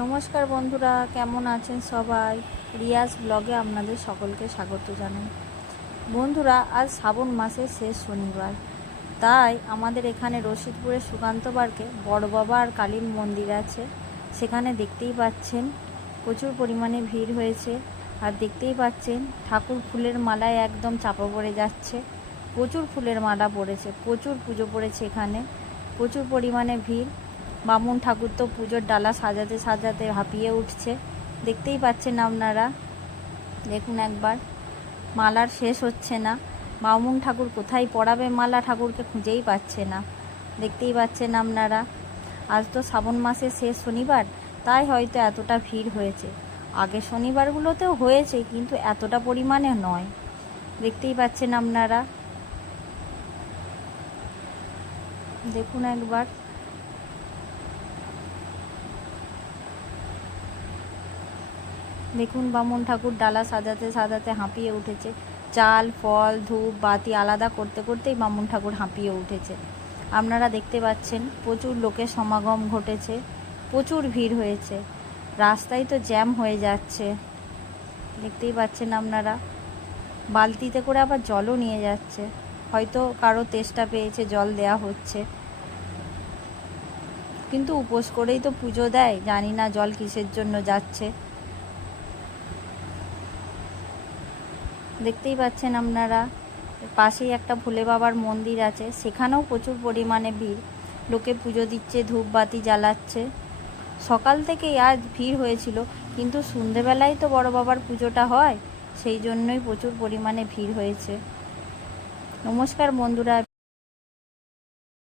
নমস্কার বন্ধুরা, কেমন আছেন সবাই? রিয়াজ ব্লগে আপনাদের সকলকে স্বাগত জানাই। বন্ধুরা, আজ শ্রাবণ মাসের শেষ শনিবার, তাই আমাদের এখানে রশিদপুরে সুকান্ত পার্কে বড় বাবা আর কালীর মন্দির আছে। সেখানে দেখতেই পাচ্ছেন প্রচুর পরিমাণে ভিড় হয়েছে। আর দেখতেই পাচ্ছেন ঠাকুর ফুলের মালায় একদম চাপা পড়ে যাচ্ছে। প্রচুর ফুলের মালা পড়েছে, প্রচুর পুজো পড়েছে এখানে, প্রচুর পরিমাণে ভিড়। বামুন ঠাকুর তো পুজোর ডালা সাজাতে সাজাতে হাঁপিয়ে উঠছে, দেখতেই পাচ্ছেন আপনারা। দেখুন একবার, মালার শেষ হচ্ছে না। বামুন ঠাকুর কোথায় পড়াবে মালা, ঠাকুরকে খুঁজেই পাচ্ছে না, দেখতেই পাচ্ছেন আপনারা। আজ তো শ্রাবণ মাসের শেষ শনিবার, তাই হয়তো এতটা ভিড় হয়েছে। আগের শনিবারগুলোতেও হয়েছে, কিন্তু এতটা পরিমাণে নয়, দেখতেই পাচ্ছেন আপনারা। দেখুন একবার, দেখুন বামুন ঠাকুর ডালা সাজাতে সাজাতে হাঁপিয়ে উঠেছে। চাল, ফল, ধূপ, বাতি আলাদা করতে করতেই বামুন ঠাকুর হাঁপিয়ে উঠেছে। আপনারা দেখতে পাচ্ছেন প্রচুর লোকের সমাগম ঘটেছে, প্রচুর ভিড় হয়েছে, রাস্তায় তো জ্যাম হয়ে যাচ্ছে, দেখতেই পাচ্ছেন আপনারা। বালতিতে করে আবার জলও নিয়ে যাচ্ছে, হয়তো কারো তেষ্টা পেয়েছে, জল দেয়া হচ্ছে। কিন্তু উপোস করেই তো পুজো দেয়, জানি না জল কিসের জন্য যাচ্ছে। দেখতেই পাচ্ছেন আপনারা, পাশেই একটা ভোলে বাবার মন্দির আছে, সেখানেও প্রচুর পরিমাণে ভিড়, লোকে পুজো দিচ্ছে, ধূপবাতি জ্বালাচ্ছে। সকাল থেকেই আজ ভিড় হয়েছিল, কিন্তু সন্ধেবেলায় তো বড় বাবার পুজোটা হয়, সেই জন্যই প্রচুর পরিমাণে ভিড় হয়েছে। নমস্কার বন্ধুরা।